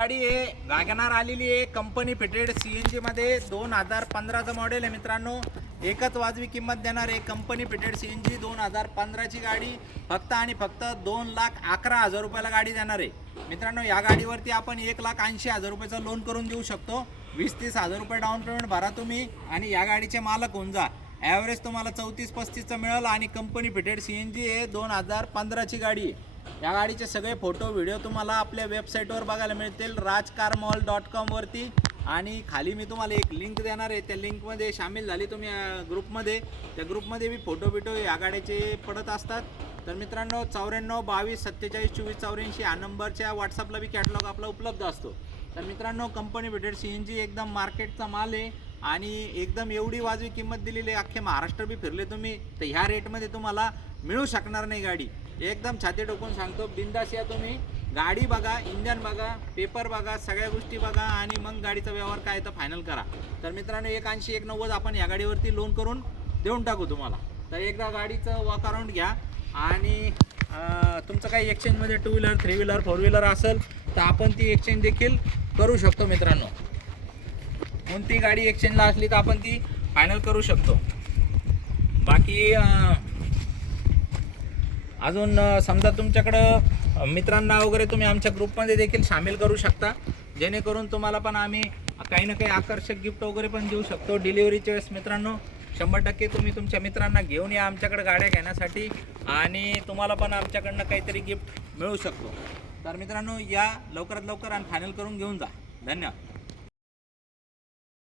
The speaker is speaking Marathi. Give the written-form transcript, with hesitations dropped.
गाडी आहे वॅगनार आलेली आहे कंपनी फिटेड CNG मध्ये 2015चं मॉडेल आहे मित्रांनो। एकच वाजवी किंमत देणार आहे कंपनी फिटेड CNG 2015ची गाडी फक्त आणि फक्त 2,11,000 रुपयाला गाडी देणार आहे मित्रांनो। या गाडीवरती आपण 1,80,000 रुपयाचं लोन करून देऊ शकतो। 20-30 हजार रुपये डाऊन पेमेंट भरा तुम्ही आणि या गाडीचे मालक होऊन जा। ॲव्हरेज तुम्हाला 34-35चं मिळेल आणि कंपनी फिटेड CNG आहे 2015ची गाडी आहे। या गाडीचे सगळे फोटो व्हिडिओ तुम्हाला आपल्या वेबसाईटवर बघायला मिळतील rajcarmall.com वरती। आणि खाली मी तुम्हाला एक लिंक देणार आहे, त्या लिंकमध्ये सामील झाली तुम्ही ग्रुपमध्ये, त्या ग्रुपमध्ये मी फोटो बिटो या गाड्याचे पडत असतात। तर मित्रांनो 94 22 47 24 84 या नंबरच्या व्हॉट्सअपला बी कॅटलॉग आपला उपलब्ध असतो। तर मित्रांनो कंपनी फिटेड CNG एकदम मार्केटचा माल आहे आणि एकदम एवढी वाजवी किंमत दिलेली आहे। अख्खे महाराष्ट्र बी फिरले तुम्ही तर ह्या रेटमध्ये तुम्हाला मिळू शकणार नाही गाडी। एकदम छाती ठोकून सांगतो, बिंदास या तुम्ही, गाडी बघा, इंजन बघा, पेपर बघा, सगळ्या गोष्टी बघा आणि मग गाडीचा व्यवहार काय तर फायनल करा। तर मित्रांनो 180-190 आपण या गाडीवरती लोन करून देऊन टाकू तुम्हाला। तर एकदा गाडीचं वॉक अराउंड घ्या आणि तुमचं काही एक्सचेंजमध्ये 2 व्हीलर 3 व्हीलर 4 व्हीलर असेल तर आपण ती एक्सचेंज देखील करू शकतो मित्रांनो। कोणती गाडी एक्सचेंजला असली तर आपण ती फायनल करू शकतो। बाकी अजून समजा तुमच्याकडं मित्रांना वगैरे तुम्ही आमच्या ग्रुपमध्ये देखील सामील करू शकता, जेणेकरून तुम्हाला पण आम्ही काही ना काही आकर्षक गिफ्ट वगैरे पण देऊ शकतो डिलिव्हरीच्या वेळेस। मित्रांनो 100% तुम्ही तुमच्या मित्रांना घेऊन या आमच्याकडे गाड्या घेण्यासाठी आणि तुम्हाला पण आमच्याकडनं काहीतरी गिफ्ट मिळू शकतो। तर मित्रांनो या लवकरात लवकर आणि फायनल करून घेऊन जा। धन्यवाद।